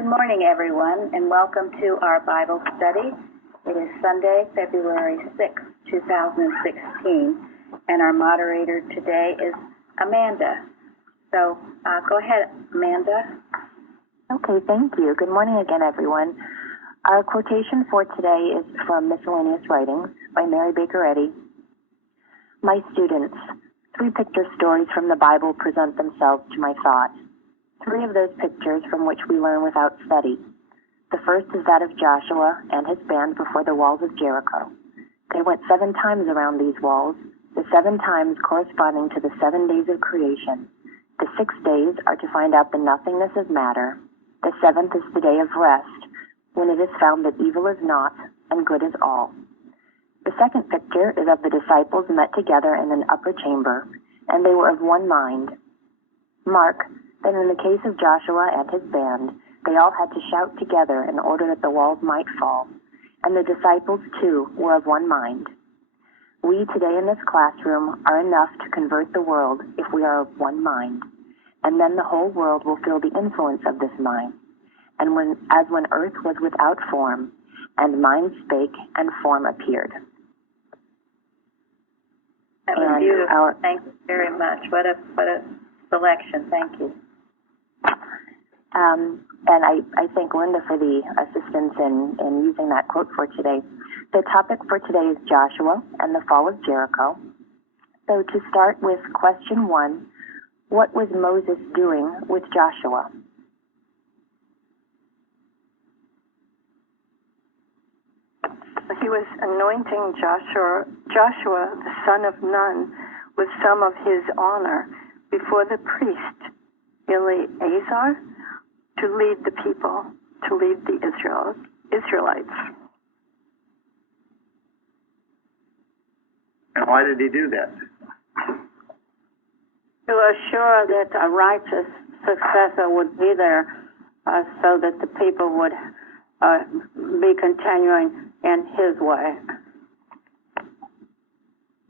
Good morning, everyone, and welcome to our Bible study. It is Sunday, February 6th, 2016, and our moderator today is Amanda. So go ahead, Amanda. Okay, thank you. Good morning again, everyone. Our quotation for today is from Miscellaneous Writings by Mary Baker Eddy. My students, 3 picture stories from the Bible present themselves to my thought. 3 of those pictures from which we learn without study. The first is that of Joshua and his band before the walls of Jericho. They went 7 times around these walls, the 7 times corresponding to the 7 days of creation. The 6 days are to find out the nothingness of matter. The 7th is the day of rest, when it is found that evil is not and good is all. The second picture is of the disciples met together in an upper chamber, and they were of one mind. Mark, then in the case of Joshua and his band, they all had to shout together in order that the walls might fall, and the disciples too were of one mind. We today in this classroom are enough to convert the world if we are of one mind, and then the whole world will feel the influence of this mind. And when earth was without form, and mind spake, and form appeared. That was beautiful. Thank you very much. What a selection. Thank you. And I thank Linda for the assistance in using that quote for today. The topic for today is Joshua and the fall of Jericho. So to start with question 1, what was Moses doing with Joshua? He was anointing Joshua, the son of Nun, with some of his honor before the priest, Eleazar, to lead the people, to lead the Israelites. And why did he do that? To assure that a righteous successor would be there so that the people would be continuing in his way.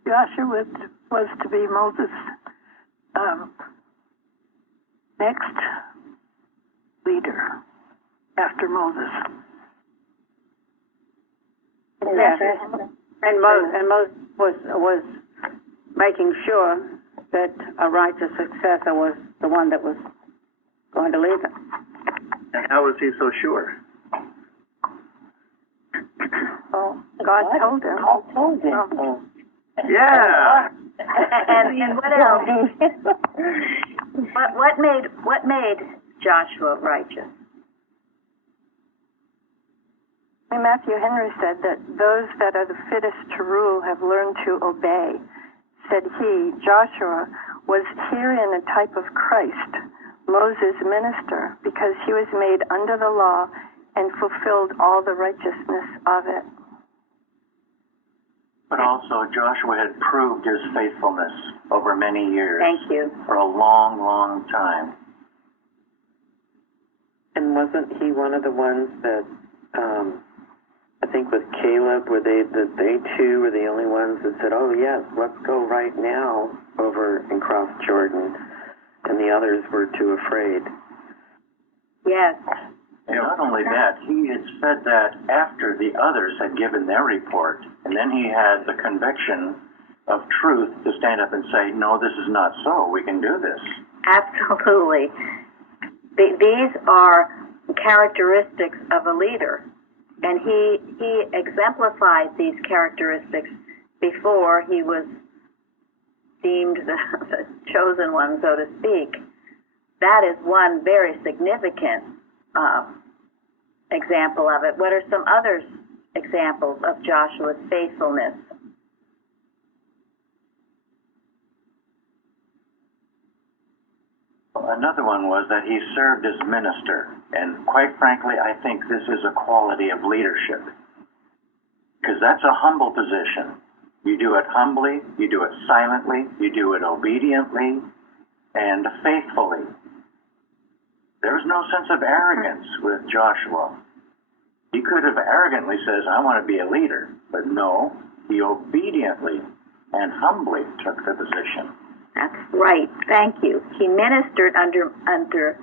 Joshua was to be Moses' next leader after Moses. Yes, and Moses was making sure that a righteous successor was the one that was going to lead them. And how was he so sure? Well, God told him. God told him. Yeah. And what else? What made Joshua righteous? Matthew Henry said that those that are the fittest to rule have learned to obey. Said he, Joshua was herein a type of Christ, Moses' minister, because he was made under the law and fulfilled all the righteousness of it. But also, Joshua had proved his faithfulness over many years. Thank you. For a long, long time. And wasn't he one of the ones that, I think with Caleb, they too were the only ones that said, oh yes, let's go right now over and cross Jordan, and the others were too afraid. Yes. And not only that, he had said that after the others had given their report, and then he had the conviction of truth to stand up and say, no, this is not so. We can do this. Absolutely. These are characteristics of a leader, and he exemplified these characteristics before he was deemed the chosen one, so to speak. That is one very significant example of it. What are some other examples of Joshua's faithfulness? Another one was that he served as minister. And quite frankly, I think this is a quality of leadership. Because that's a humble position. You do it humbly, you do it silently, you do it obediently, and faithfully. There's no sense of arrogance with Joshua. He could have arrogantly says, I want to be a leader. But no, he obediently and humbly took the position. That's right. Thank you. He ministered under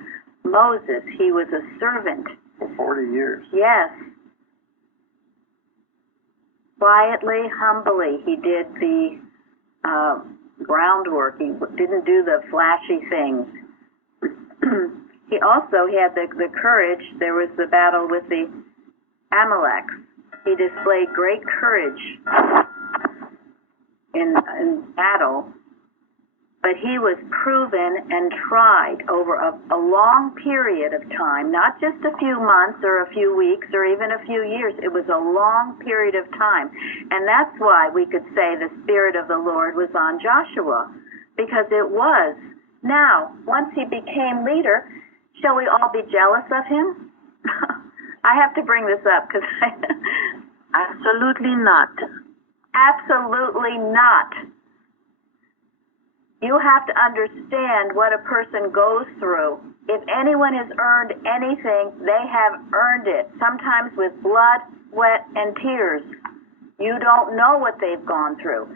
Moses, he was a servant. For 40 years. Yes. Quietly, humbly, he did the groundwork. He didn't do the flashy things. He had the courage. There was the battle with the Amaleks. He displayed great courage in battle, but he was proven and tried over a long period of time, not just a few months or a few weeks or even a few years. It was a long period of time. And that's why we could say the Spirit of the Lord was on Joshua, because it was. Now, once he became leader, shall we all be jealous of him? I have to bring this up because Absolutely not. Absolutely not. You have to understand what a person goes through. If anyone has earned anything, they have earned it, sometimes with blood, sweat, and tears. You don't know what they've gone through.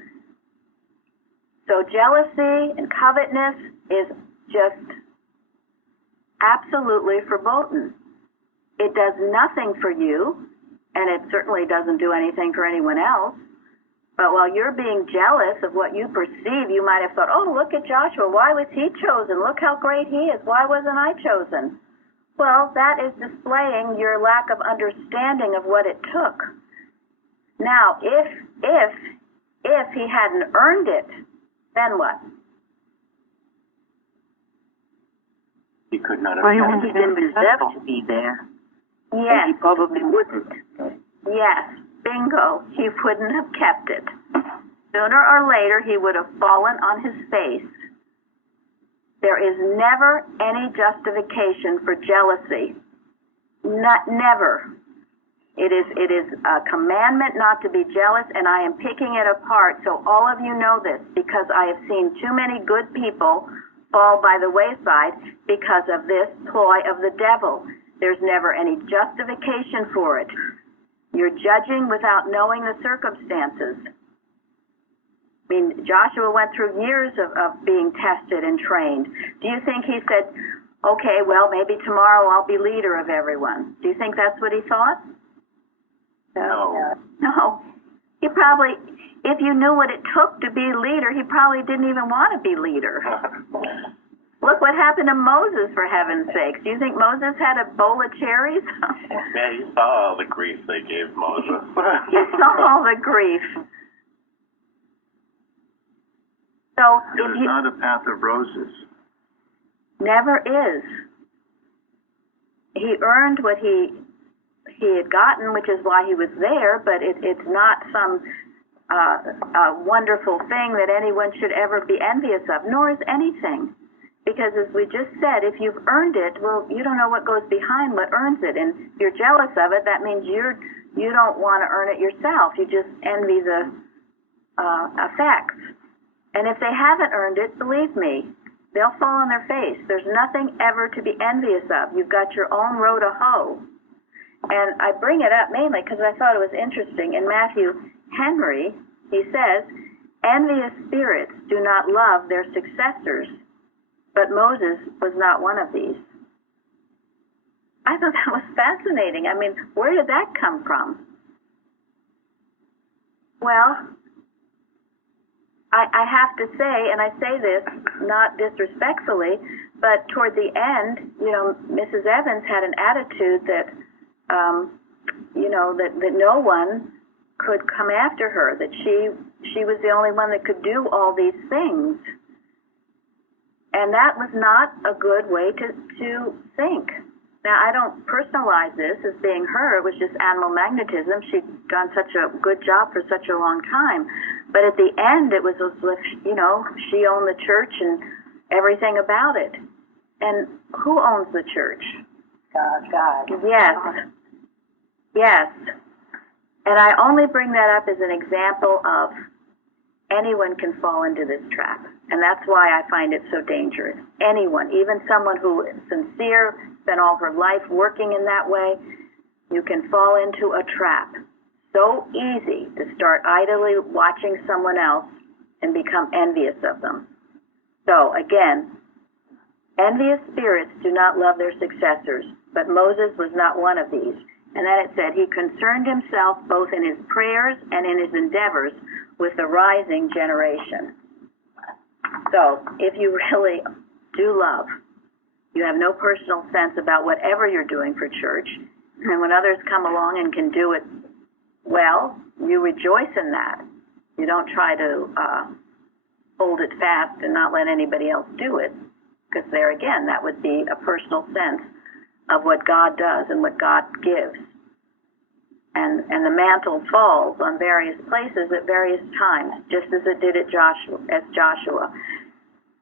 So jealousy and covetousness is just absolutely verboten. It does nothing for you, and it certainly doesn't do anything for anyone else. But while you're being jealous of what you perceive, you might have thought, oh, look at Joshua. Why was he chosen? Look how great he is. Why wasn't I chosen? Well, that is displaying your lack of understanding of what it took. Now, if he hadn't earned it, then what? He could not have Well, he done wouldn't it. have been deserved to be there. Yes. He probably wouldn't. Yes. Bingo. He wouldn't have kept it. Sooner or later, he would have fallen on his face. There is never any justification for jealousy. Never. It is a commandment not to be jealous, and I am picking it apart so all of you know this, because I have seen too many good people fall by the wayside because of this ploy of the devil. There's never any justification for it. You're judging without knowing the circumstances. I mean, Joshua went through years of being tested and trained. Do you think he said, okay, well, maybe tomorrow I'll be leader of everyone? Do you think that's what he thought? No. No. He probably, if you knew what it took to be leader, he probably didn't even want to be leader. Look what happened to Moses, for heaven's sakes. Do you think Moses had a bowl of cherries? Yeah, you saw all the grief they gave Moses. He saw all the grief. So It was not a path of roses. Never is. He earned what he had gotten, which is why he was there, but it's not some wonderful thing that anyone should ever be envious of, nor is anything. Because as we just said, if you've earned it, well, you don't know what goes behind what earns it. And if you're jealous of it, that means you don't want to earn it yourself. You just envy the effects. And if they haven't earned it, believe me, they'll fall on their face. There's nothing ever to be envious of. You've got your own row to hoe. And I bring it up mainly because I thought it was interesting. In Matthew Henry, he says, envious spirits do not love their successors. But Moses was not one of these. I thought that was fascinating. I mean, where did that come from? Well, I have to say, and I say this not disrespectfully, but toward the end, Mrs. Evans had an attitude that, that no one could come after her, that she was the only one that could do all these things. And that was not a good way to think. Now, I don't personalize this as being her. It was just animal magnetism. She'd done such a good job for such a long time. But at the end, it was as if, she owned the church and everything about it. And who owns the church? God. Yes. Yes. And I only bring that up as an example of anyone can fall into this trap. And that's why I find it so dangerous. Anyone, even someone who is sincere, spent all her life working in that way, you can fall into a trap. So easy to start idly watching someone else and become envious of them. So again, Envious spirits do not love their successors, but Moses was not one of these. And then it said, he concerned himself both in his prayers and in his endeavors with the rising generation. So, if you really do love, you have no personal sense about whatever you're doing for church, and when others come along and can do it well, you rejoice in that. You don't try to hold it fast and not let anybody else do it, because there again, that would be a personal sense of what God does and what God gives. And the mantle falls on various places at various times, just as it did at Joshua.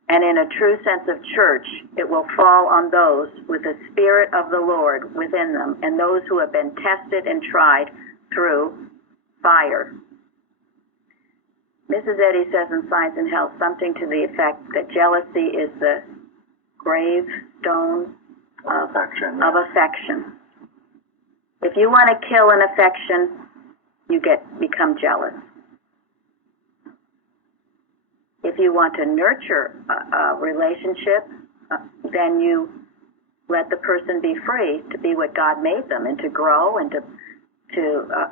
And in a true sense of church, it will fall on those with the Spirit of the Lord within them, and those who have been tested and tried through fire. Mrs. Eddy says in Science and Health something to the effect that jealousy is the gravestone of affection. If you want to kill an affection, you become jealous. If you want to nurture a relationship, then you let the person be free to be what God made them and to grow and to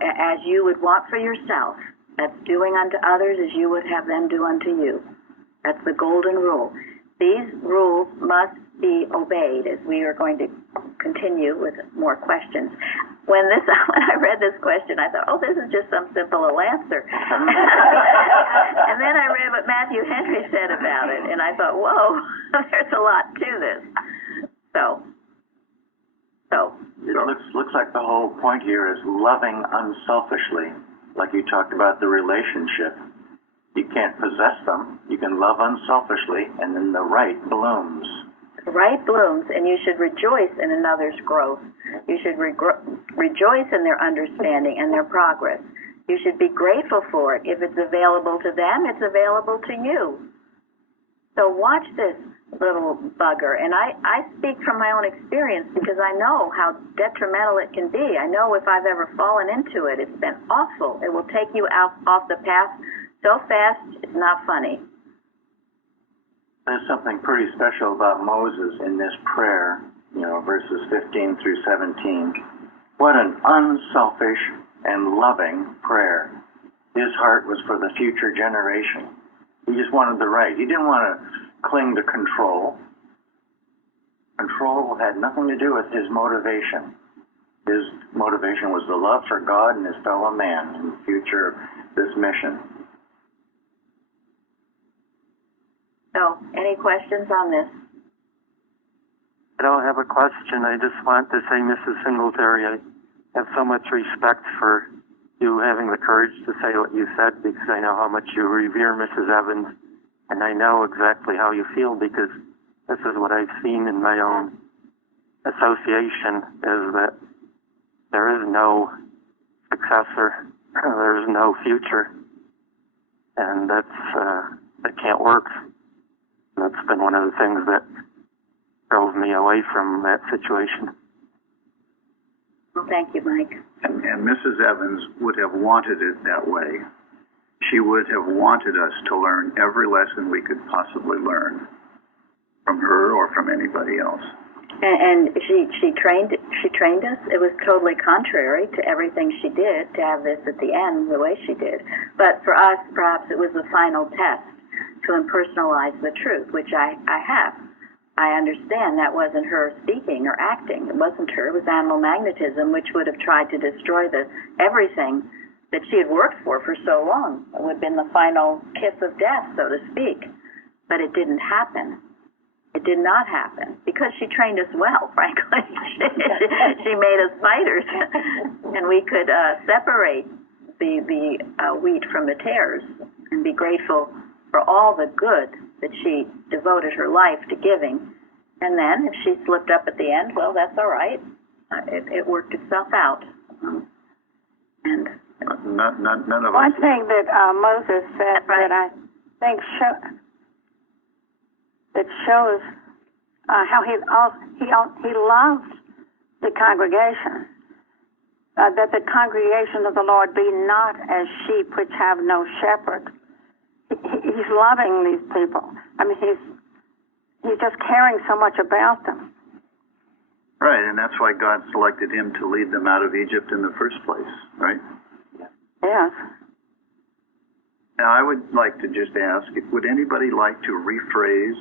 as you would want for yourself. That's doing unto others as you would have them do unto you. That's the golden rule. These rules must be obeyed, as we are going to continue with more questions. When I read this question, I thought, oh, this is just some simple little answer. And then I read what Matthew Henry said about it, and I thought, whoa, there's a lot to this. So. It looks like the whole point here is loving unselfishly, like you talked about the relationship. You can't possess them. You can love unselfishly, and then the right blooms. The right blooms, and you should rejoice in another's growth. You should rejoice in their understanding and their progress. You should be grateful for it. If it's available to them, it's available to you. So watch this little bugger. And I speak from my own experience because I know how detrimental it can be. I know if I've ever fallen into it, it's been awful. It will take you off the path so fast, it's not funny. There's something pretty special about Moses in this prayer, verses 15 through 17. What an unselfish and loving prayer. His heart was for the future generation. He just wanted the right. He didn't want to cling to control. Control had nothing to do with his motivation. His motivation was the love for God and his fellow man in the future of this mission. So, any questions on this? I don't have a question. I just want to say, Mrs. Singletary, I have so much respect for you having the courage to say what you said, because I know how much you revere Mrs. Evans, and I know exactly how you feel, because this is what I've seen in my own association, is that there is no successor, there is no future, and that can't work. That's been one of the things that drove me away from that situation. Well, thank you, Mike. And Mrs. Evans would have wanted it that way. She would have wanted us to learn every lesson we could possibly learn from her or from anybody else. And she trained us. It was totally contrary to everything she did to have this at the end the way she did. But for us, perhaps it was the final test to impersonalize the truth, which I have. I understand that wasn't her speaking or acting. It wasn't her. It was animal magnetism, which would have tried to destroy everything that she had worked for so long. It would have been the final kiss of death, so to speak. But it didn't happen. It did not happen because she trained us well, frankly. She made us fighters, and we could separate the wheat from the tares and be grateful for all the good that she devoted her life to giving. And then if she slipped up at the end, well, that's all right. It worked itself out. And none of one us. thing that Moses said that I think shows how he loved the congregation. That the congregation of the Lord be not as sheep which have no shepherd. He's loving these people. I mean, he's just caring so much about them. Right, and that's why God selected him to lead them out of Egypt in the first place, right? Yes. Now, I would like to just ask, would anybody like to rephrase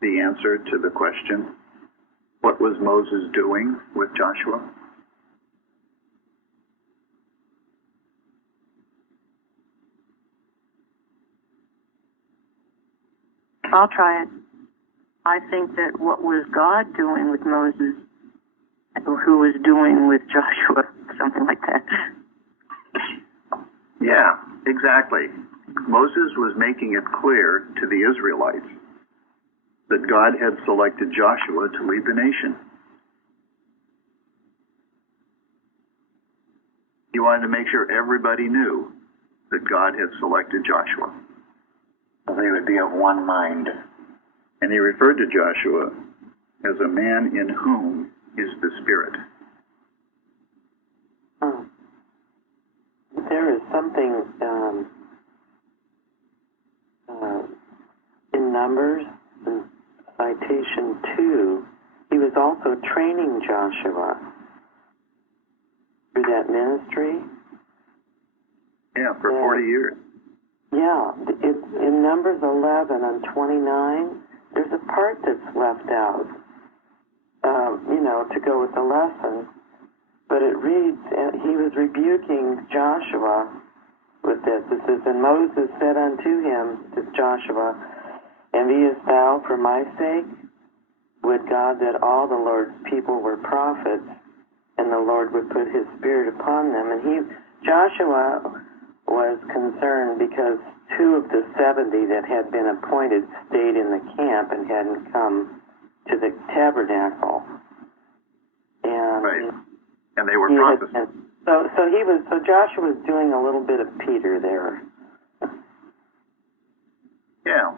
the answer to the question, what was Moses doing with Joshua? I'll try it. I think that what was God doing with Moses, who was doing with Joshua, something like that. Yeah, exactly. Moses was making it clear to the Israelites that God had selected Joshua to lead the nation. He wanted to make sure everybody knew that God had selected Joshua. They would be of one mind. And he referred to Joshua as a man in whom is the Spirit. There is something in Numbers, in citation 2, he was also training Joshua through that ministry. Yeah, for 40 years. Yeah, it's in Numbers 11 and 29, there's a part that's left out, to go with the lesson. But it reads, he was rebuking Joshua with this. It says, and Moses said unto him, to Joshua, enviest thou for my sake? Would God that all the Lord's people were prophets, and the Lord would put his spirit upon them. And Joshua was concerned because 2 of the 70 that had been appointed stayed in the camp and hadn't come to the tabernacle. And right. And they were prophets. So Joshua was doing a little bit of Peter there. Yeah.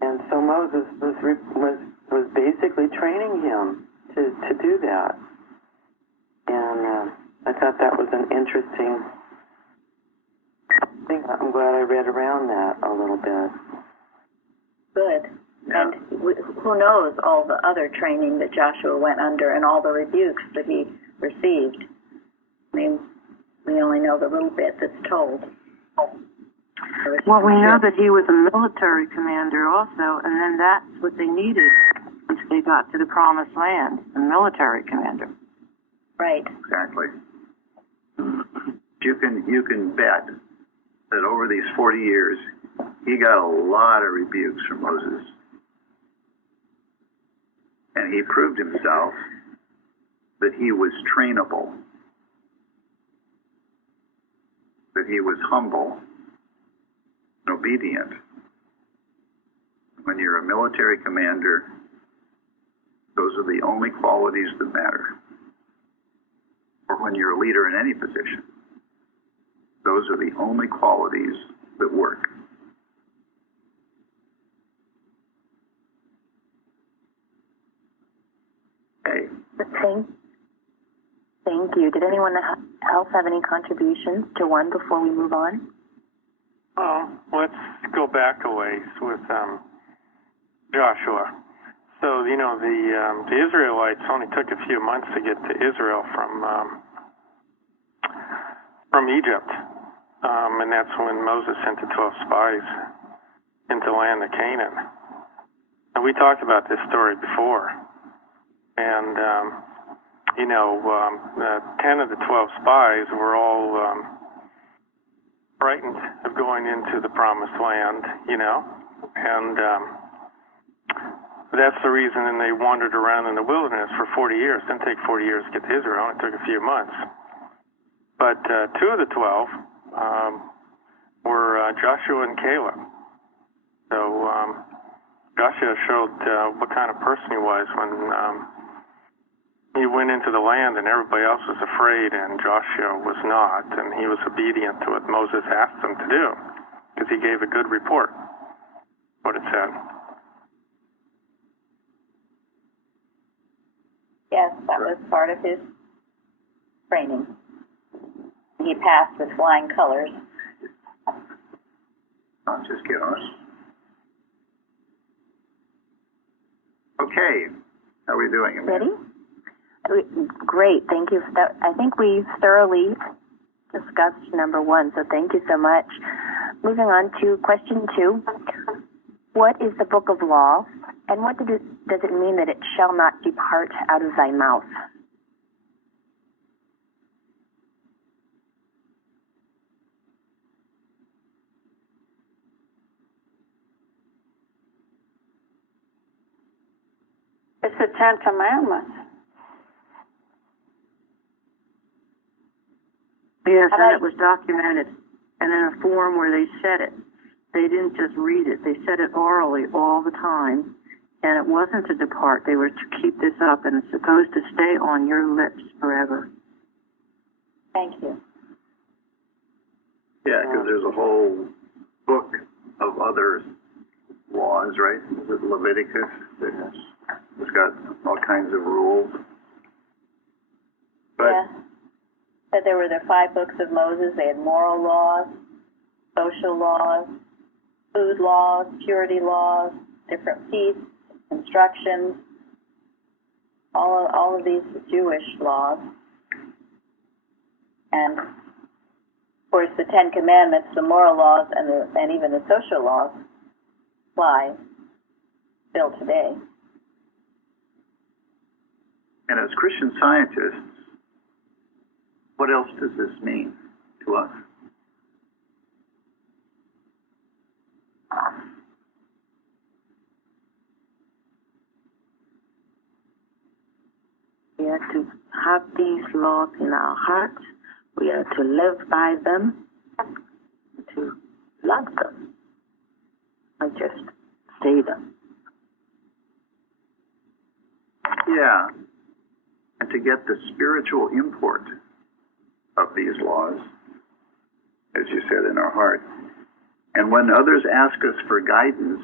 And so Moses was basically training him to do that. And I thought that was an interesting thing. I'm glad I read around that a little bit. Good. Yeah. And who knows all the other training that Joshua went under and all the rebukes that he received. I mean, we only know the little bit that's told. Well, we know that he was a military commander also, and then that's what they needed once they got to the promised land, a military commander. Right. Exactly. You can bet that over these 40 years, he got a lot of rebukes from Moses. And he proved himself that he was trainable, that he was humble and obedient. When you're a military commander, those are the only qualities that matter. Or when you're a leader in any position, those are the only qualities that work. Okay. Thank you. Did anyone else have any contributions to one before we move on? Well, let's go back a ways with Joshua. So, the Israelites only took a few months to get to Israel from Egypt. And that's when Moses sent the 12 spies into the land of Canaan. And we talked about this story before. And, 10 of the 12 spies were all frightened of going into the promised land, and that's the reason and they wandered around in the wilderness for 40 years. It didn't take 40 years to get to Israel. It took a few months. But 2 of the 12 were Joshua and Caleb. So Joshua showed what kind of person he was when he went into the land and everybody else was afraid and Joshua was not, and he was obedient to what Moses asked him to do because he gave a good report, what it said. Yes, that was part of his training. He passed with flying colors. I'll just get on. Okay, how are we doing, Amanda? Ready? Great, thank you. I think we thoroughly discussed number 1, so thank you so much. Moving on to question 2. What is the book of law, and what does it mean that it shall not depart out of thy mouth? It's the Ten Commandments. Yes, and it was documented, and in a form where they said it. They didn't just read it. They said it orally all the time, and it wasn't to depart. They were to keep this up, and it's supposed to stay on your lips forever. Thank you. Yeah, because there's a whole book of other laws, right? Is it Leviticus? It's got all kinds of rules. But yeah. But there were the 5 books of Moses. They had moral laws, social laws, food laws, purity laws, different feasts, instructions, all of these Jewish laws. And, of course, the 10 Commandments, the moral laws, and even the social laws apply still today. And as Christian scientists, what else does this mean to us? We are to have these laws in our hearts. We are to live by them, to love them, not just say them. Yeah, and to get the spiritual import of these laws, as you said, in our heart. And when others ask us for guidance,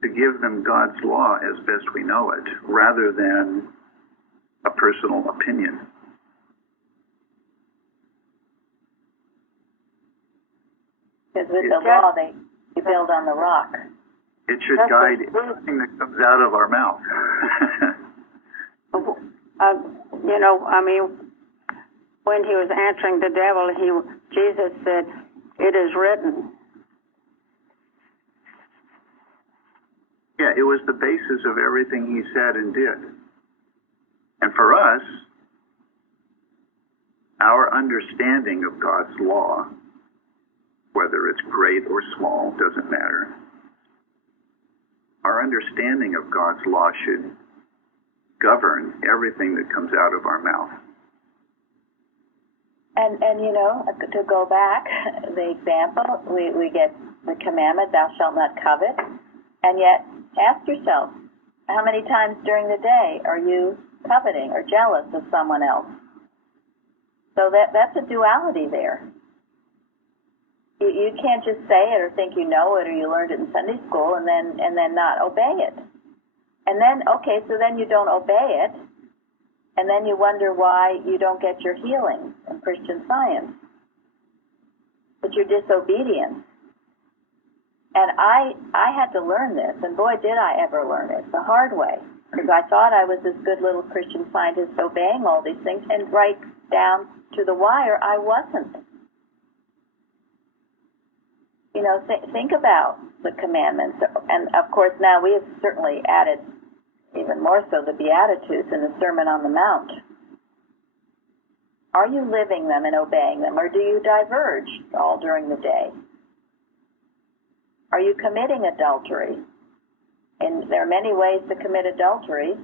to give them God's law as best we know it, rather than a personal opinion. Because with the law, they build on the rock. It should guide everything that comes out of our mouth. When he was answering the devil, Jesus said, "It is written." Yeah, it was the basis of everything he said and did. And for us, our understanding of God's law, whether it's great or small, doesn't matter. Our understanding of God's law should govern everything that comes out of our mouth. And to go back, the example, we get the commandment, thou shalt not covet, and yet ask yourself, how many times during the day are you coveting or jealous of someone else? So that's a duality there. You can't just say it or think you know it or you learned it in Sunday school and then not obey it. And then, okay, so then you don't obey it, and then you wonder why you don't get your healing in Christian Science. But you're disobedient. And I had to learn this, and boy, did I ever learn it the hard way. Because I thought I was this good little Christian Scientist obeying all these things, and right down to the wire, I wasn't. Think about the commandments. And, of course, now we have certainly added even more so the Beatitudes in the Sermon on the Mount. Are you living them and obeying them, or do you diverge all during the day? Are you committing adultery? And there are many ways to commit adultery.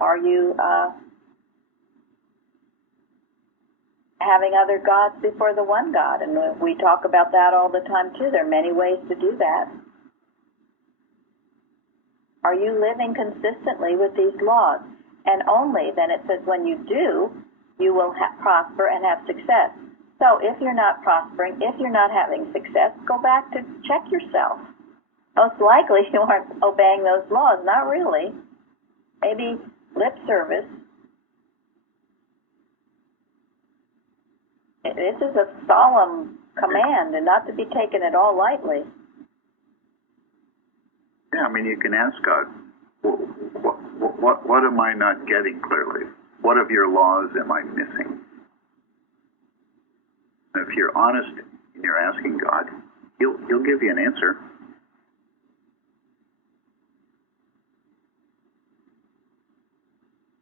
Are you having other gods before the one God? And we talk about that all the time, too. There are many ways to do that. Are you living consistently with these laws? And only, then it says, when you do, you will prosper and have success. So if you're not prospering, if you're not having success, go back to check yourself. Most likely you aren't obeying those laws. Not really. Maybe lip service. This is a solemn command and not to be taken at all lightly. Yeah, I mean, you can ask God, what am I not getting clearly? What of your laws am I missing? And if you're honest and you're asking God, He'll give you an answer.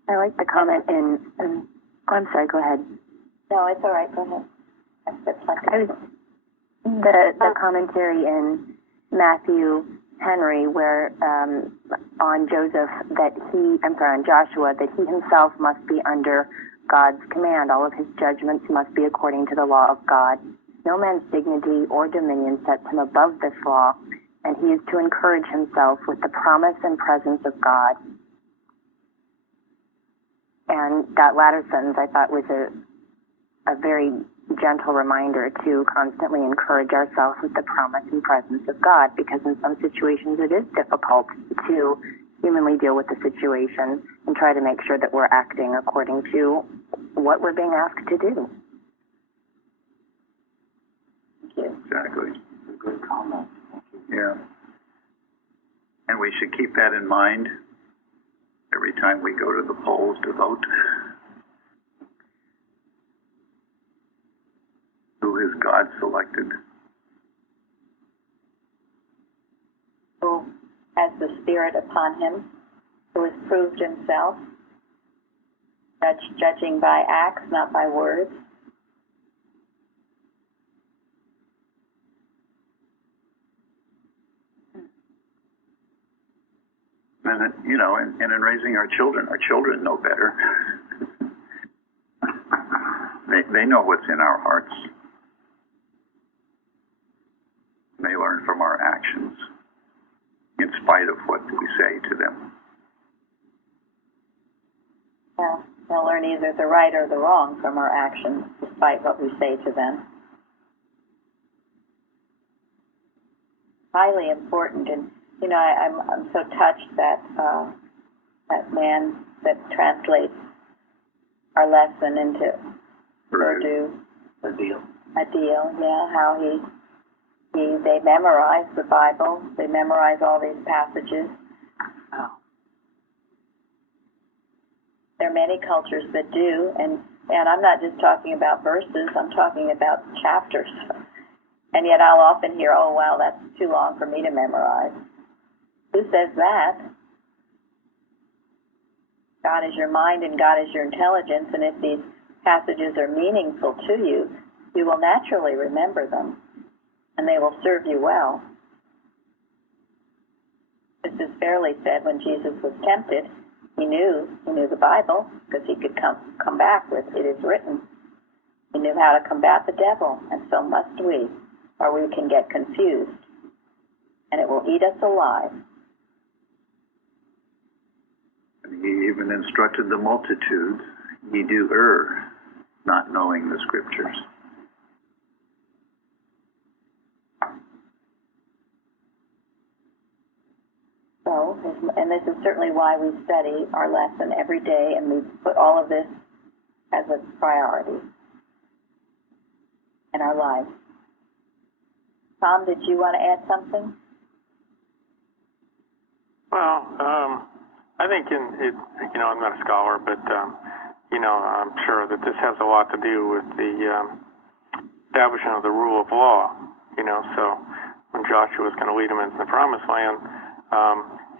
I like the comment oh, I'm sorry, go ahead. No, it's all right. Go ahead. The commentary in Matthew Henry where on Joseph on Joshua, that he himself must be under God's command. All of his judgments must be according to the law of God. No man's dignity or dominion sets him above this law, and he is to encourage himself with the promise and presence of God. And that latter sentence I thought was a very gentle reminder to constantly encourage ourselves with the promise and presence of God, because in some situations it is difficult to humanly deal with the situation and try to make sure that we're acting according to what we're being asked to do. Thank you. Exactly. Good comment. Yeah. And we should keep that in mind every time we go to the polls to vote. Who has God selected? Who has the Spirit upon him, who has proved himself, judging by acts, not by words. And, and in raising our children know better. They know what's in our hearts. They learn from our actions, in spite of what we say to them. Yeah, they'll learn either the right or the wrong from our actions, despite what we say to them. Highly important, and I'm so touched that that man that translates our lesson into Urdu. Adil. Adil, yeah, how they memorize the Bible, they memorize all these passages. Oh. There are many cultures that do, and I'm not just talking about verses, I'm talking about chapters. And yet I'll often hear, oh, wow, that's too long for me to memorize. Who says that? God is your mind and God is your intelligence, and if these passages are meaningful to you, you will naturally remember them, and they will serve you well. This is fairly said when Jesus was tempted. He knew the Bible, because he could come back with, it is written. He knew how to combat the devil, and so must we, or we can get confused, and it will eat us alive. And he even instructed the multitudes, ye do err, not knowing the scriptures. So, and this is certainly why we study our lesson every day, and we put all of this as a priority in our lives. Tom, did you want to add something? Well, I think I'm not a scholar, but, I'm sure that this has a lot to do with the establishment of the rule of law, so when Joshua was going to lead them into the promised land,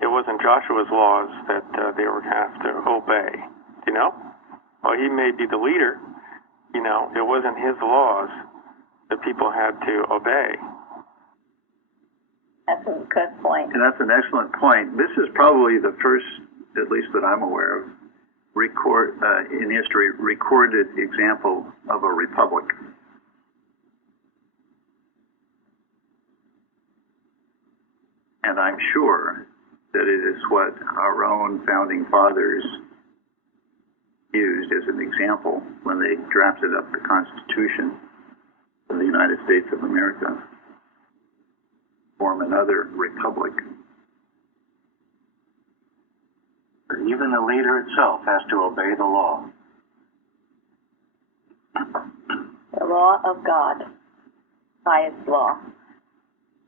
it wasn't Joshua's laws that they were going to have to obey, Well, he may be the leader, it wasn't his laws that people had to obey. That's a good point. And that's an excellent point. This is probably the first, at least that I'm aware of, in history, recorded example of a republic. And I'm sure that it is what our own founding fathers used as an example when they drafted up the Constitution of the United States of America. Form another republic. Even the leader itself has to obey the law. The law of God. highest law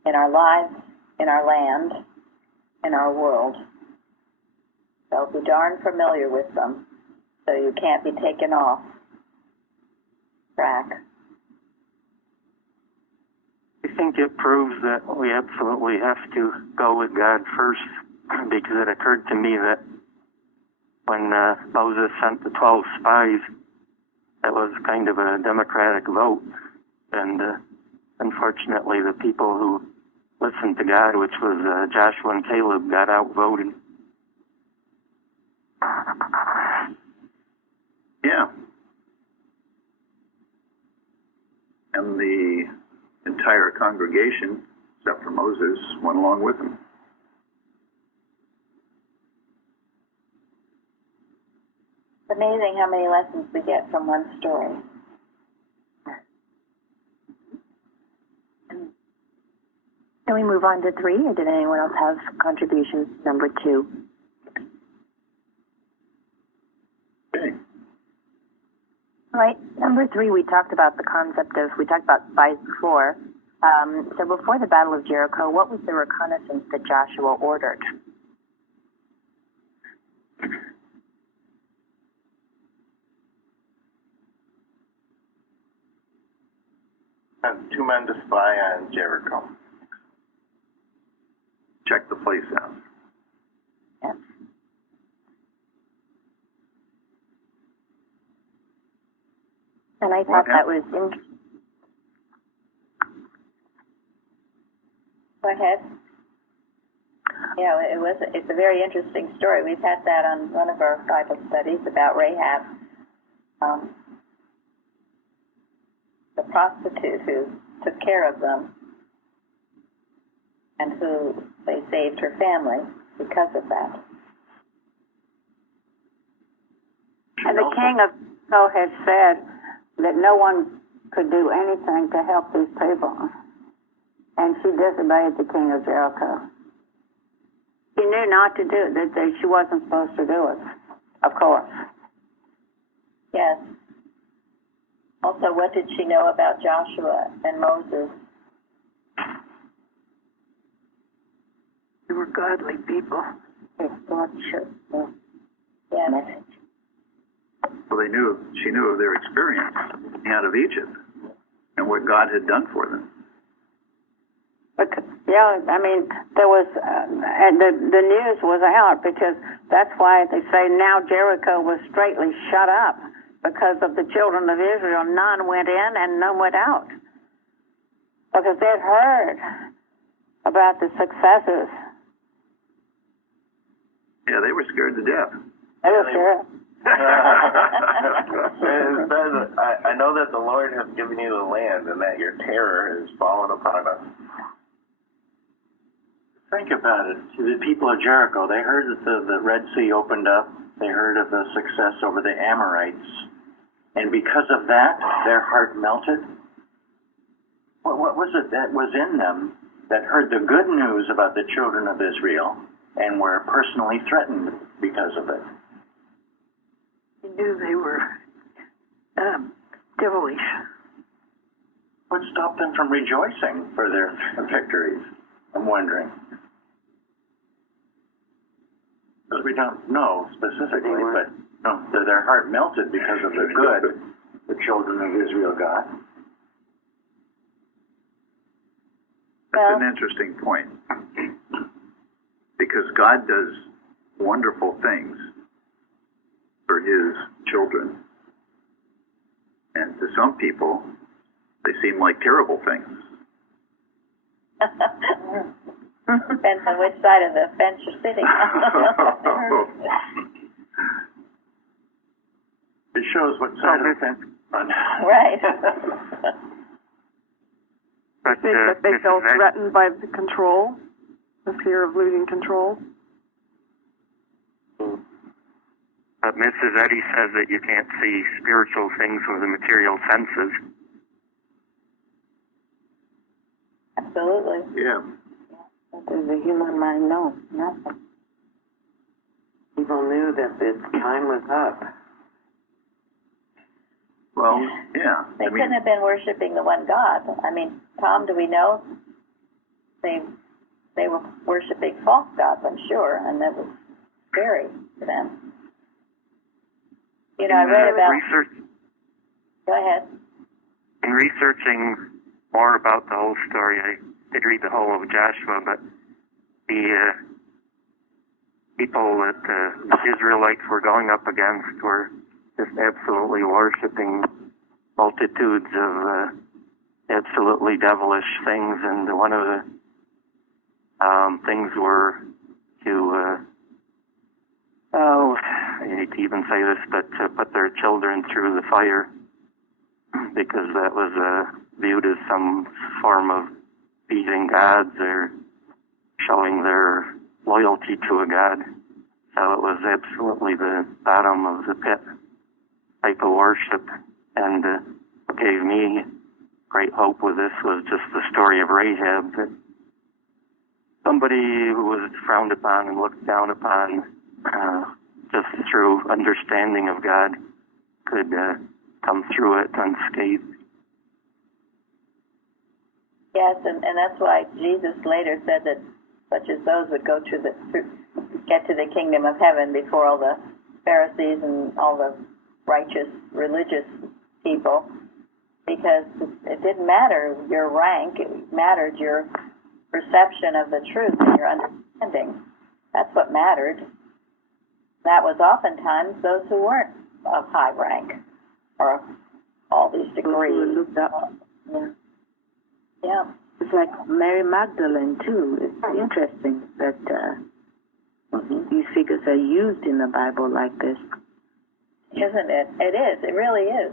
in our lives, in our land, in our world. So be darn familiar with them so you can't be taken off track. I think it proves that we absolutely have to go with God first, because it occurred to me that when Moses sent the 12 spies, that was kind of a democratic vote. And unfortunately, the people who listened to God, which was Joshua and Caleb, got outvoted. Yeah. And the entire congregation, except for Moses, went along with him. It's amazing how many lessons we get from one story. Can we move on to 3, or did anyone else have contributions number 2? Okay. All right, number 3, we talked about spies before. So before the Battle of Jericho, what was the reconnaissance that Joshua ordered? And 2 men to spy on Jericho. Check the place out. Yes. And I thought that was interesting. Go ahead. Yeah, it's a very interesting story. We've had that on one of our Bible studies about Rahab, the prostitute who took care of them and who they saved her family because of that. And the king of Jericho had said that no one could do anything to help these people. And she disobeyed the king of Jericho. She knew not to do it, that she wasn't supposed to do it, of course. Yes. Also, what did she know about Joshua and Moses? They were godly people. Yes. Well, she knew of their experience out of Egypt and what God had done for them. Yeah, I mean, there was, and the news was out, because that's why they say now Jericho was straightly shut up, because of the children of Israel. None went in and none went out, because they'd heard about the successes. Yeah, they were scared to death. They were scared. It says, I know that the Lord has given you the land and that your terror has fallen upon us. Think about it. The people of Jericho, they heard that the Red Sea opened up. They heard of the success over the Amorites. And because of that, their heart melted. What was it that was in them that heard the good news about the children of Israel and were personally threatened because of it? They knew they were devilish. What stopped them from rejoicing for their victories? I'm wondering. Because we don't know specifically, but their heart melted because of the good the children of Israel got. That's an interesting point. Because God does wonderful things for his children. And to some people, they seem like terrible things. Depends on which side of the fence you're sitting on. It shows what side of the fence you're on. Right. I think that they felt threatened by the control, the fear of losing control. But Mrs. Eddy says that you can't see spiritual things with the material senses. Absolutely. Yeah. What does the human mind know? Nothing. People knew that the time was up. Well, yeah. They couldn't have been worshiping the one God. I mean, Tom, do we know? They were worshiping false gods, I'm sure, and that was scary for them. You know, I read about... Go ahead. In researching more about the whole story, I did read the whole of Joshua, but the people that the Israelites were going up against were just absolutely worshiping multitudes of absolutely devilish things, and one of the things were to, I hate to even say this, but to put their children through the fire, because that was viewed as some form of pleasing gods or showing their loyalty to a god. So it was absolutely the bottom of the pit type of worship. And what gave me great hope with this was just the story of Rahab, that somebody who was frowned upon and looked down upon just through understanding of God could come through it unscathed. Yes, and that's why Jesus later said that such as those would get to the kingdom of heaven before all the Pharisees and all the righteous religious people, because it didn't matter your rank, it mattered your perception of the truth and your understanding. That's what mattered. That was oftentimes those who weren't of high rank or all these degrees. Those who looked up. Yeah. Yeah. It's like Mary Magdalene, too. It's interesting that these figures are used in the Bible like this. Isn't it? It is. It really is.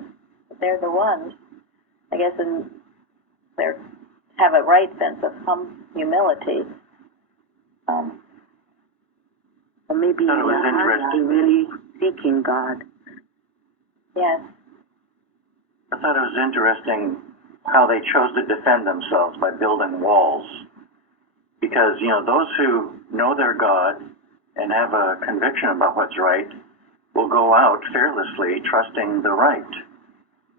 They're the ones, I guess, and they have a right sense of humility. Or maybe That was interesting. really seeking God. Yes. I thought it was interesting how they chose to defend themselves by building walls. Because, those who know their God and have a conviction about what's right will go out fearlessly trusting the right.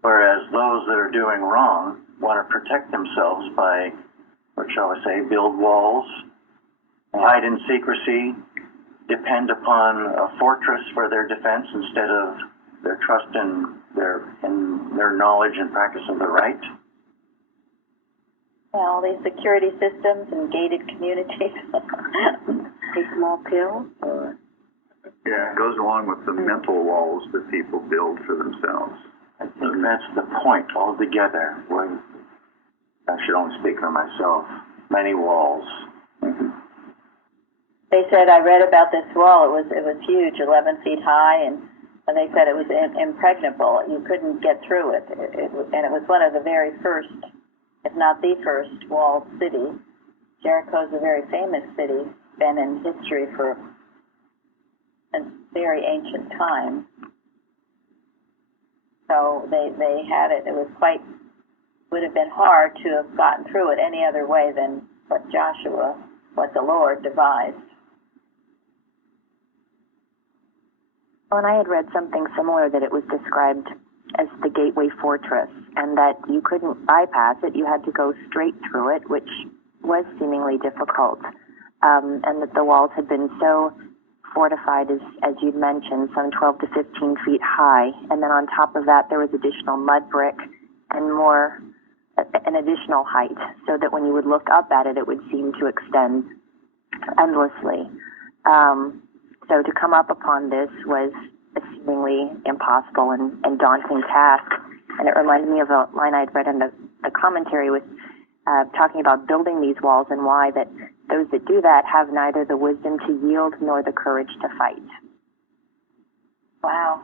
Whereas those that are doing wrong want to protect themselves by, what shall I say, build walls, hide in secrecy, depend upon a fortress for their defense instead of their trust in their knowledge and practice of the right. Well, these security systems and gated communities. Take small pills? Or? Yeah, it goes along with the mental walls that people build for themselves. I think that's the point altogether. I should only speak for myself. Many walls. Mm-hmm. They said, I read about this wall. It was huge, 11 feet high, and they said it was impregnable. You couldn't get through it. And it was one of the very first, if not the first, walled city. Jericho is a very famous city, been in history for a very ancient time. So they had it. It would have been hard to have gotten through it any other way than what the Lord devised. Well, and I had read something similar, that it was described as the gateway fortress, and that you couldn't bypass it. You had to go straight through it, which was seemingly difficult, and that the walls had been so fortified, as you'd mentioned, some 12 to 15 feet high, and then on top of that there was additional mud brick and an additional height, so that when you would look up at it, it would seem to extend endlessly. So to come up upon this was a seemingly impossible and daunting task. And it reminded me of a line I'd read in the commentary with talking about building these walls, and why that those that do that have neither the wisdom to yield nor the courage to fight. Wow.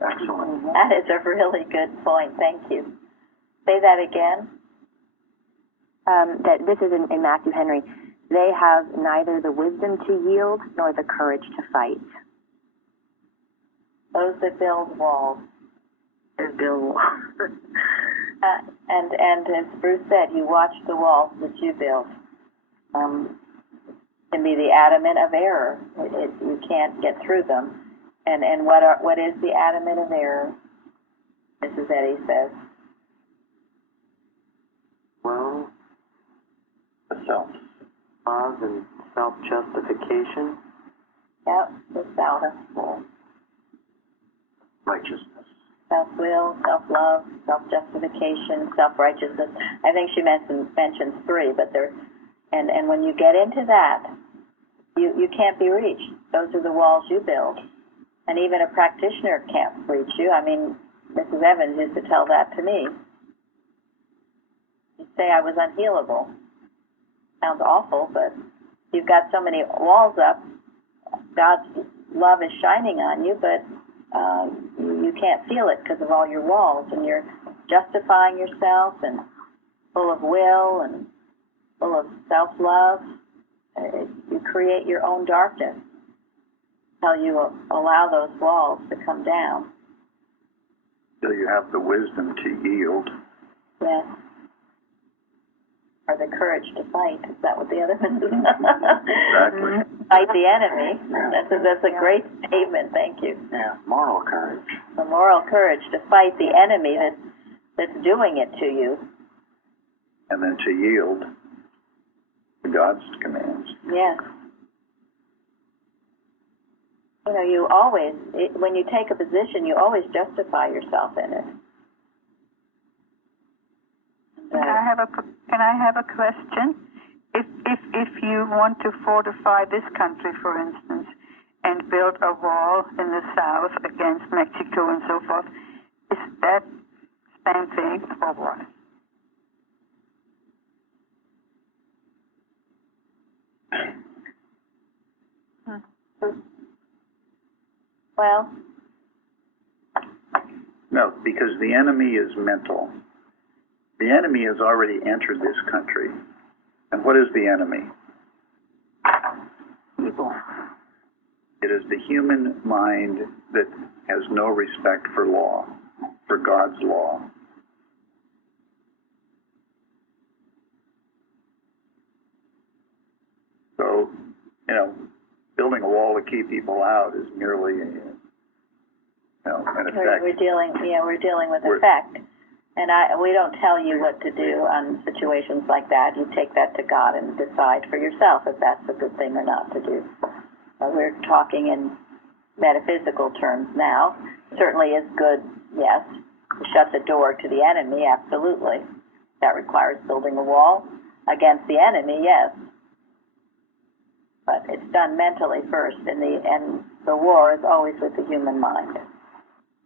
Excellent. That is a really good point. Thank you. Say that again. That this is in Matthew Henry. They have neither the wisdom to yield nor the courage to fight. Those that build walls. And build walls. And as Bruce said, you watch the walls that you build. Can be the adamant of error. You can't get through them. And what is the adamant of error? Mrs. Eddy says. Well, The self. love and self-justification. Yep, the self. Righteousness. Self-will, self-love, self-justification, self-righteousness. I think she mentions three, but and when you get into that, you can't be reached. Those are the walls you build. And even a practitioner can't reach you. I mean, Mrs. Evans used to tell that to me. You'd say I was unhealable. Sounds awful, but you've got so many walls up. God's love is shining on you, but you can't feel it because of all your walls, and you're justifying yourself and full of will and full of self-love. You create your own darkness until you allow those walls to come down. Till you have the wisdom to yield. Yes. Or the courage to fight. Is that what the other one is? Exactly. Fight the enemy. That's a great statement. Thank you. Yeah, moral courage. The moral courage to fight the enemy that's doing it to you. And then to yield to God's commands. Yes. You know, you always, when you take a position, you always justify yourself in it. Can I have a question? If you want to fortify this country, for instance, and build a wall in the south against Mexico and so forth, is that same thing or what? Well, No, because the enemy is mental. The enemy has already entered this country. And what is the enemy? evil. It is the human mind that has no respect for law, for God's law. So, building a wall to keep people out is merely, an effect. We're dealing with effect. And we don't tell you what to do on situations like that. You take that to God and decide for yourself if that's a good thing or not to do. We're talking in metaphysical terms now. Certainly is good, yes. To shut the door to the enemy, absolutely. That requires building a wall against the enemy, yes. But it's done mentally first, and the war is always with the human mind.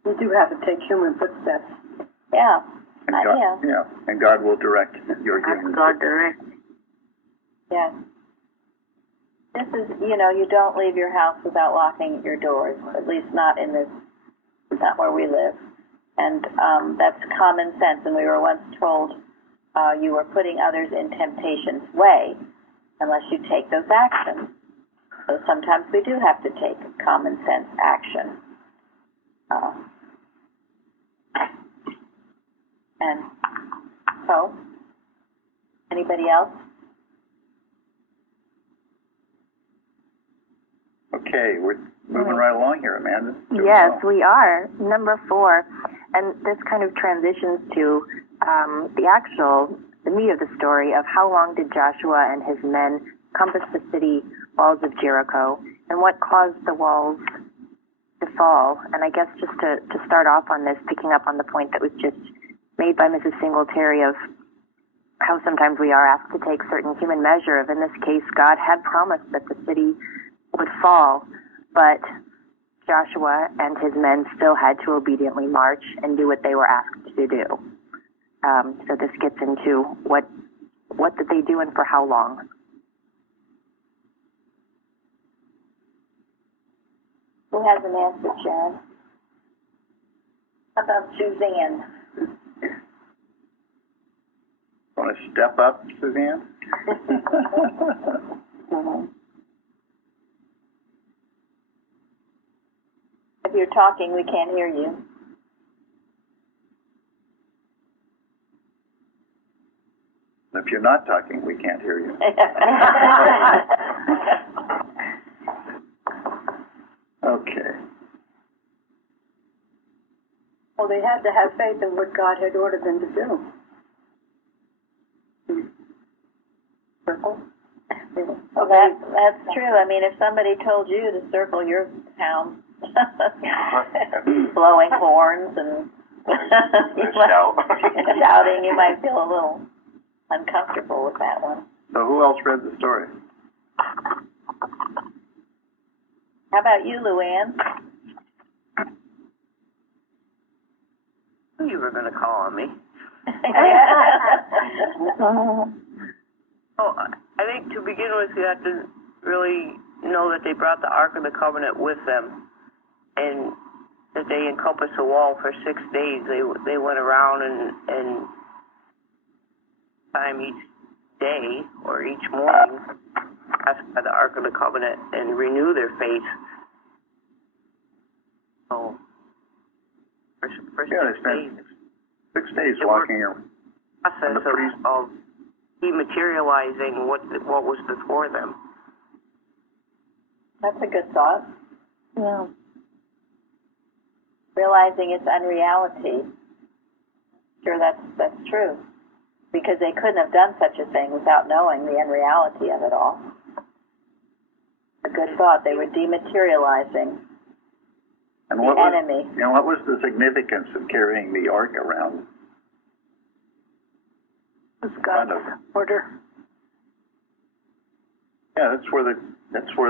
You do have to take human footsteps. Yeah. And God will direct your human. God direct. Yes. This is, you don't leave your house without locking your doors, at least not where we live. And that's common sense, and we were once told you are putting others in temptation's way unless you take those actions. So sometimes we do have to take common sense action. And so, anybody else? Okay, we're moving right along here, Amanda. Yes, we are. Number 4, and this kind of transitions to the meat of the story of how long did Joshua and his men compass the city walls of Jericho, and what caused the walls to fall. And I guess just to start off on this, picking up on the point that was just made by Mrs. Singletary of how sometimes we are asked to take certain human measure of, in this case, God had promised that the city would fall, but Joshua and his men still had to obediently march and do what they were asked to do. So this gets into what did they do and for how long. Who has an answer, Sharon? How about Suzanne? Want to step up, Suzanne? If you're talking, we can't hear you. If you're not talking, we can't hear you. Okay. Well, they had to have faith in what God had ordered them to do. That's true. I mean, if somebody told you to circle your town, blowing horns and shouting, you might feel a little uncomfortable with that one. So who else read the story? How about you, Luann? You were going to call on me. Oh, I think to begin with, you have to really know that they brought the Ark of the Covenant with them, and that they encompassed the wall for 6 days. They went around and time each day or each morning pass by the Ark of the Covenant and renew their faith. So, for Yeah, 6 they days. spent 6 days walking around. Process of dematerializing what was before them. That's a good thought. Yeah. Realizing its unreality. Sure, that's true. Because they couldn't have done such a thing without knowing the unreality of it all. A good thought. They were dematerializing And the what was, enemy. what was the significance of carrying the ark around? It was God's order. Yeah, that's where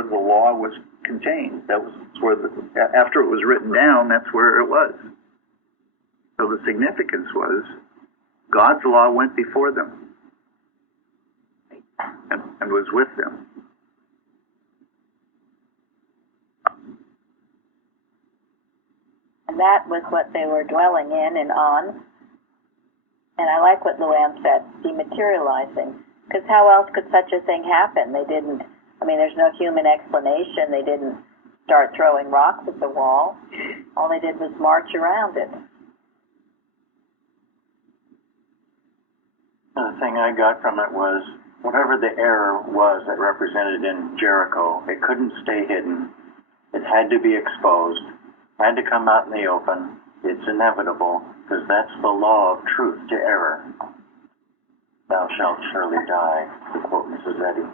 the law was contained. That was where after it was written down, that's where it was. So the significance was God's law went before them and was with them. And that was what they were dwelling in and on. And I like what Luann said, dematerializing. Because how else could such a thing happen? They didn't, there's no human explanation. They didn't start throwing rocks at the wall. All they did was march around it. The thing I got from it was, whatever the error was that represented in Jericho, it couldn't stay hidden. It had to be exposed, had to come out in the open. It's inevitable, because that's the law of truth to error. Thou shalt surely die, to quote Mrs. Eddy.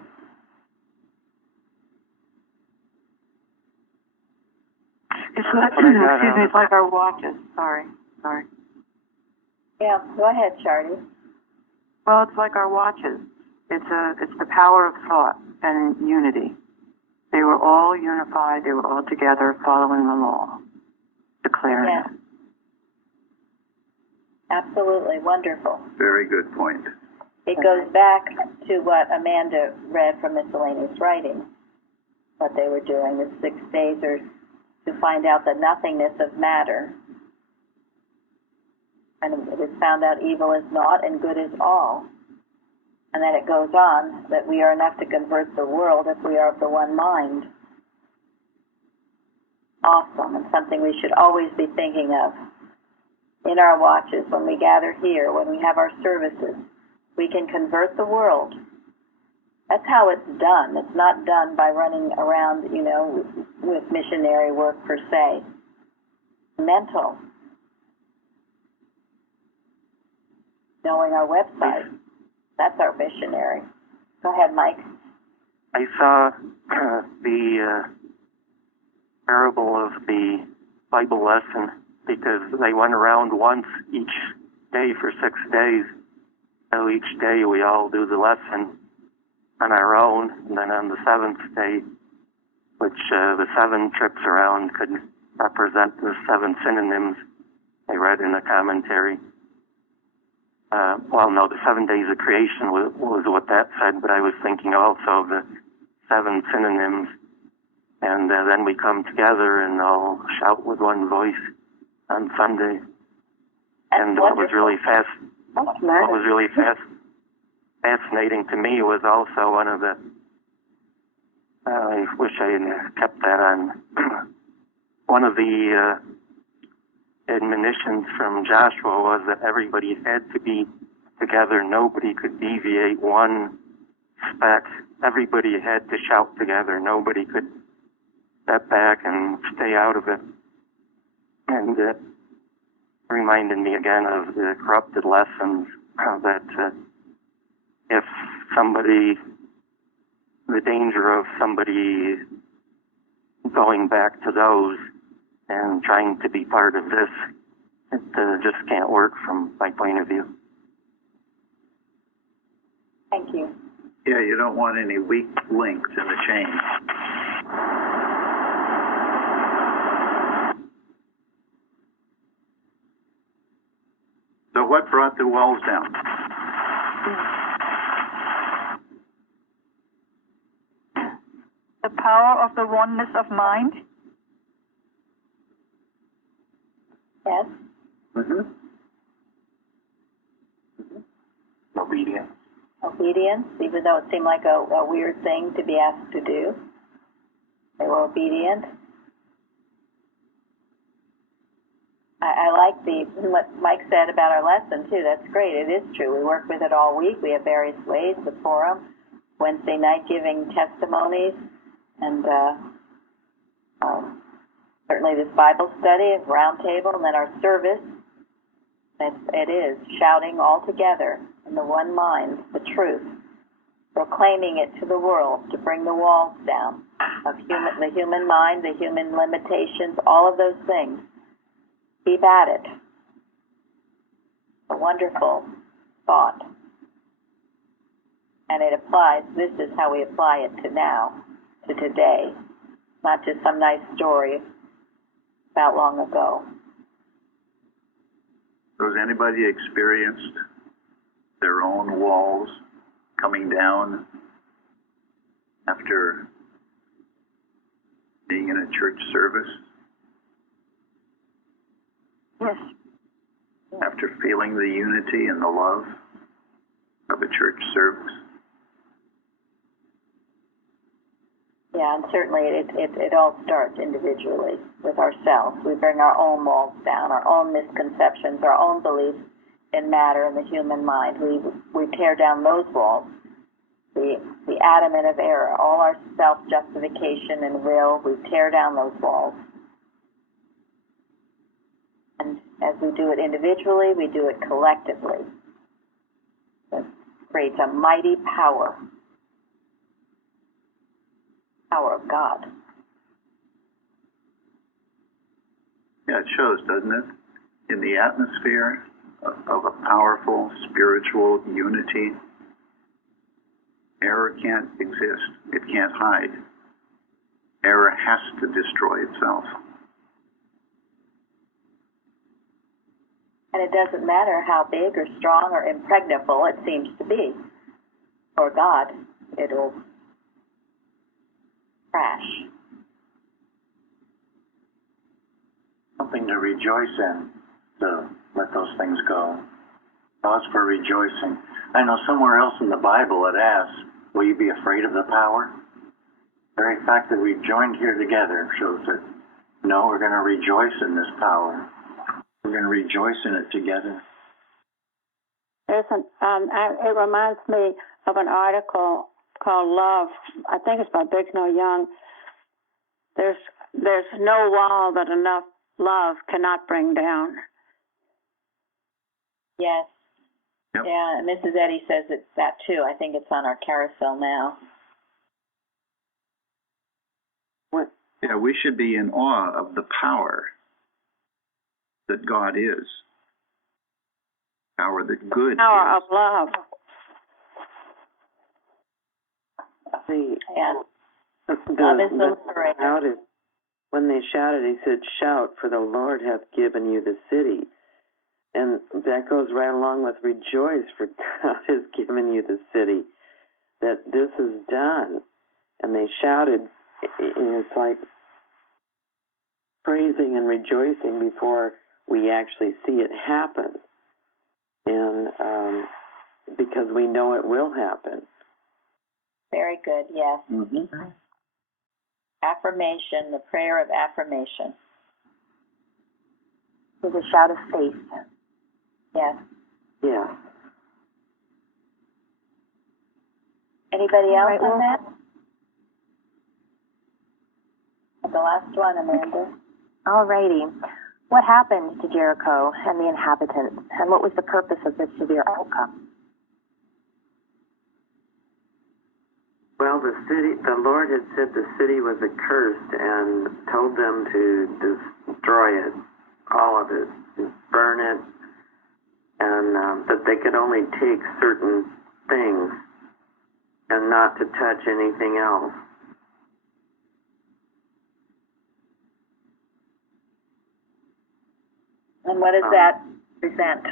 It's like our watches. Sorry. Yeah, go ahead, Charlie. Well, it's like our watches. It's the power of thought and unity. They were all unified. They were all together, following the law, declaring it. Absolutely wonderful. Very good point. It goes back to what Amanda read from miscellaneous writing, what they were doing. The 6 days are to find out the nothingness of matter. And it is found out evil is naught and good is all. And then it goes on that we are enough to convert the world if we are of the one mind. Awesome, and something we should always be thinking of. In our watches, when we gather here, when we have our services, we can convert the world. That's how it's done. It's not done by running around, with missionary work per se. Mental. Knowing our website. That's our missionary. Go ahead, Mike. I saw the parable of the Bible lesson, because they went around once each day for 6 days. So each day we all do the lesson on our own, and then on the 7th day, which the 7 trips around could represent the 7 synonyms I read in the commentary. The 7 days of creation was what that said, but I was thinking also of the 7 synonyms. And then we come together and all shout with one voice on Sunday. And what was really fascinating to me was also one of the, I wish I had kept that on, one of the admonitions from Joshua was that everybody had to be together. Nobody could deviate one speck. Everybody had to shout together. Nobody could step back and stay out of it. And it reminded me again of the corrupted lessons that if somebody the danger of somebody going back to those and trying to be part of this. It just can't work from my point of view. Thank you. Yeah, you don't want any weak links in the chain. So what brought the walls down? The power of the oneness of mind. Yes? Obedience. Obedience, even though it seemed like a weird thing to be asked to do. They were obedient. I like what Mike said about our lesson, too. That's great. It is true. We work with it all week. We have various ways, the forum, Wednesday night giving testimonies, and certainly this Bible study, round table, and then our service. It is shouting all together in the one mind, the truth, proclaiming it to the world to bring the walls down of the human mind, the human limitations, all of those things. Keep at it. A wonderful thought. And it applies, this is how we apply it to now, to today. Not just some nice story about long ago. Has anybody experienced their own walls coming down after being in a church service? Yes. After feeling the unity and the love of a church service? Yeah, and certainly it all starts individually with ourselves. We bring our own walls down, our own misconceptions, our own beliefs in matter and the human mind. We tear down those walls, the adamant of error, all our self-justification and will. We tear down those walls. And as we do it individually, we do it collectively. It creates a mighty power of God. Yeah, it shows, doesn't it? In the atmosphere of a powerful spiritual unity, error can't exist. It can't hide. Error has to destroy itself. And it doesn't matter how big or strong or impregnable it seems to be. For God, it'll crash. Something to rejoice in, to let those things go. Cause for rejoicing. I know somewhere else in the Bible it asks, will you be afraid of the power? The very fact that we've joined here together shows that, no, we're going to rejoice in this power. We're going to rejoice in it together. It reminds me of an article called Love. I think it's by Bicknell Young. There's no wall that enough love cannot bring down. Yes. Yep. Yeah, and Mrs. Eddy says it's that too. I think it's on our carousel now. Yeah, we should be in awe of the power that God is. Power that good Power is. of love. When they shouted, he said, "Shout, for the Lord hath given you the city." And that goes right along with rejoice, for God has given you the city, that this is done. And they shouted, and it's like praising and rejoicing before we actually see it happen. And because we know it will happen. Very good, yes. Mm-hmm. Affirmation, the prayer of affirmation. With a shout of faith. Yes. Yeah. Anybody else Right, on that? The last one, Amanda. All righty. What happened to Jericho and the inhabitants, and what was the purpose of this severe outcome? Well, Well, the Lord had said the city was accursed and told them to destroy it, all of it, burn it, and that they could only take certain things and not to touch anything else. And what does that present?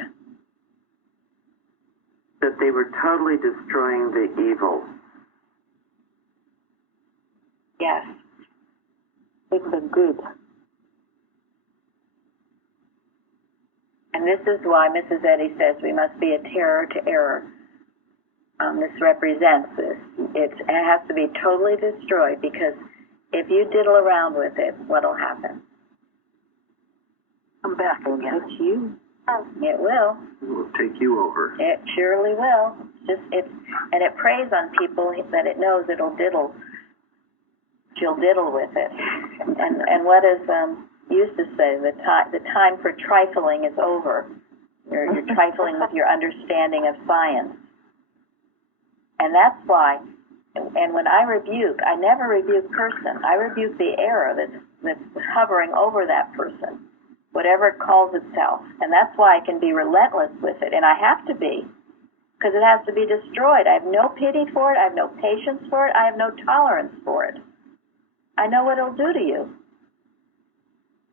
That they were totally destroying the evil. Yes. Take the good. And this is why Mrs. Eddy says we must be a terror to error. This represents this. It has to be totally destroyed, because if you diddle around with it, what'll happen? Come back again. It's you. It will. It will take you over. It surely will. And it preys on people that it knows it'll diddle. She'll diddle with it. And what is used to say, the time for trifling is over. You're trifling with your understanding of science. And that's why, and when I rebuke, I never rebuke person. I rebuke the error that's hovering over that person, whatever it calls itself. And that's why I can be relentless with it. And I have to be, because it has to be destroyed. I have no pity for it. I have no patience for it. I have no tolerance for it. I know what it'll do to you.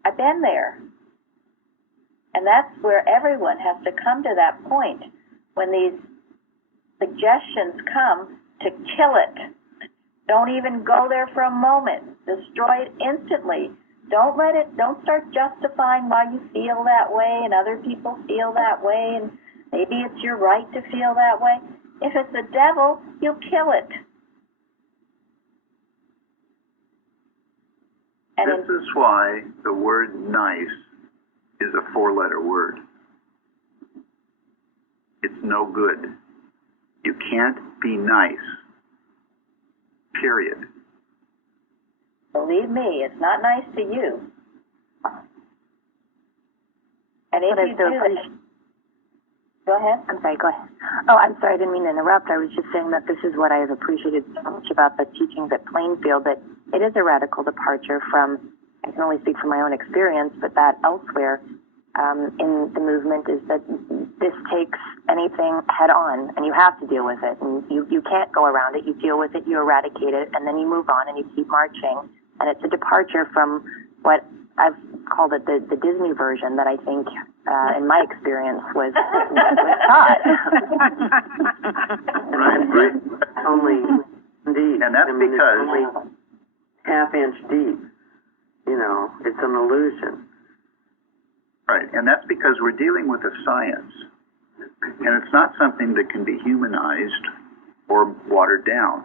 I've been there. And that's where everyone has to come to that point, when these suggestions come, to kill it. Don't even go there for a moment. Destroy it instantly. Don't start justifying why you feel that way and other people feel that way, and maybe it's your right to feel that way. If it's the devil, you kill it. And this is why the word nice is a 4-letter word. It's no good. You can't be nice. Period. Believe me, it's not nice to you. And if you do that, go ahead. I'm sorry, go ahead. Oh, I'm sorry, I didn't mean to interrupt. I was just saying that this is what I have appreciated so much about the teachings at Plainfield, that it is a radical departure from, I can only speak from my own experience, but that elsewhere in the movement is that this takes anything head on, and you have to deal with it. And you can't go around it. You deal with it, you eradicate it, and then you move on and you keep marching. And it's a departure from what I've called it the Disney version that I think, in my experience, was taught. Right. Only deep. And that's because it's only half-inch deep. You know, it's an illusion. Right, and that's because we're dealing with a science. And it's not something that can be humanized or watered down.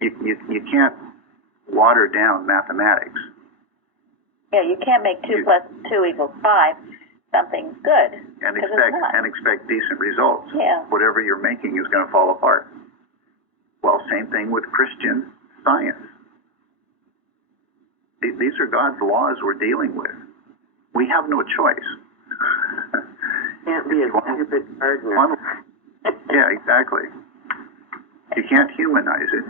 You can't water down mathematics. Yeah, you can't make 2 plus 2 equals 5 something good. And expect decent results. Yeah. Whatever you're making is going to fall apart. Well, same thing with Christian science. These are God's laws we're dealing with. We have no choice. Can't be a stupid gardener. Yeah, exactly. You can't humanize it.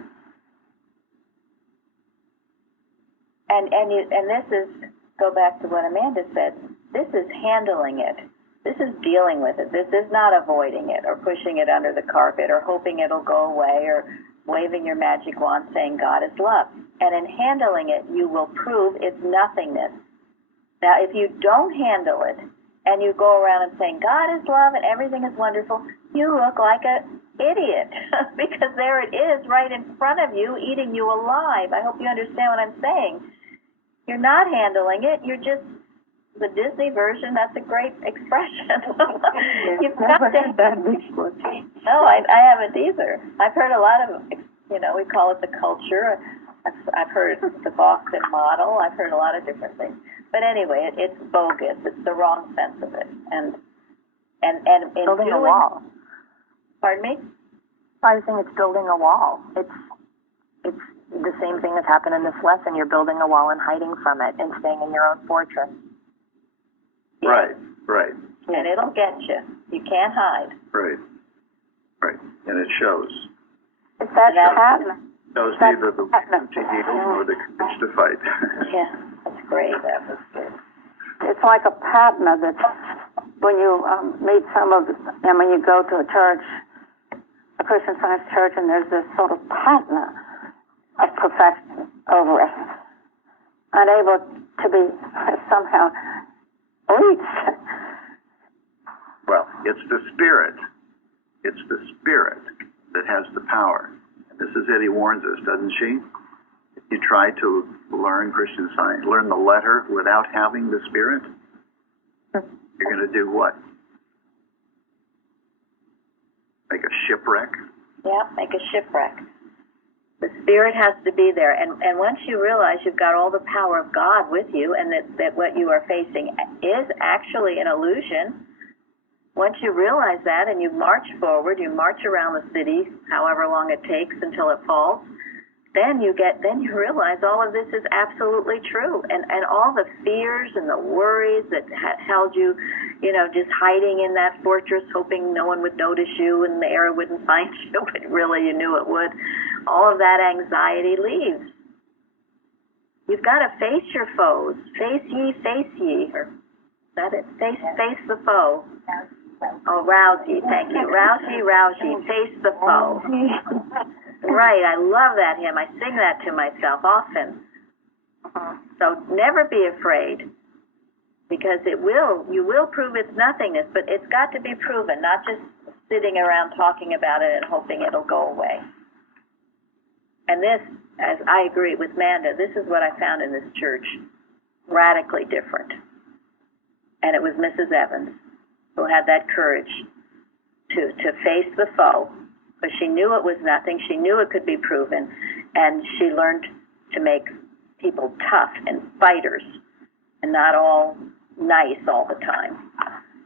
And this is, go back to what Amanda said, this is handling it. This is dealing with it. This is not avoiding it or pushing it under the carpet or hoping it'll go away or waving your magic wand saying God is love. And in handling it, you will prove its nothingness. Now, if you don't handle it and you go around and saying God is love and everything is wonderful, you look like an idiot because there it is right in front of you, eating you alive. I hope you understand what I'm saying. You're not handling it. You're just the Disney version. That's a great expression. You've got to heard that before. No, I haven't either. I've heard a lot of, we call it the culture. I've heard the Boston model. I've heard a lot of different things. But anyway, it's bogus. It's the wrong sense of it. And in building a wall. Pardon me? I was saying it's building a wall. It's the same thing that's happened in this lesson. You're building a wall and hiding from it and staying in your own fortress. Right. And it'll get you. You can't hide. Right. And it shows. Is that patent? Those neither the wisdom to heal nor the courage to fight. Yeah, that's great. That was good. It's like a patina that when you meet and when you go to a church, a Christian Science church, and there's this sort of patina of perfection over it, unable to be somehow reached. Well, it's the Spirit. It's the Spirit that has the power. And Mrs. Eddy warns us, doesn't she? If you try to learn Christian Science, learn the letter without having the Spirit, you're going to do what? Make a shipwreck? Yeah, make a shipwreck. The Spirit has to be there. And once you realize you've got all the power of God with you and that what you are facing is actually an illusion, once you realize that and you march forward, you march around the city, however long it takes until it falls, then you realize all of this is absolutely true. And all the fears and the worries that held you, just hiding in that fortress, hoping no one would notice you and the arrow wouldn't find you, but really you knew it would. All of that anxiety leaves. You've got to face your foes. Face ye. Or is that it? Face the foe. Oh, rouse ye, thank you. Rouse ye, face the foe. Right, I love that hymn. I sing that to myself often. So never be afraid, because you will prove its nothingness, but it's got to be proven, not just sitting around talking about it and hoping it'll go away. And this, as I agree with Manda, this is what I found in this church, radically different. And it was Mrs. Evans who had that courage to face the foe, because she knew it was nothing. She knew it could be proven, and she learned to make people tough and fighters and not all nice all the time.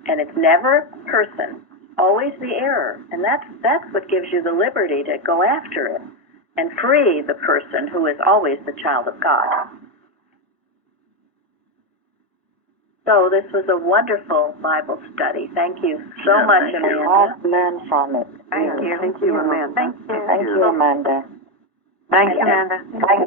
And it's never person, always the error. And that's what gives you the liberty to go after it and free the person who is always the child of God. So this was a wonderful Bible study. Thank you so much, Amanda. I've learned from it. Thank you, Amanda. Thank you, Amanda. Thanks, Amanda. Thank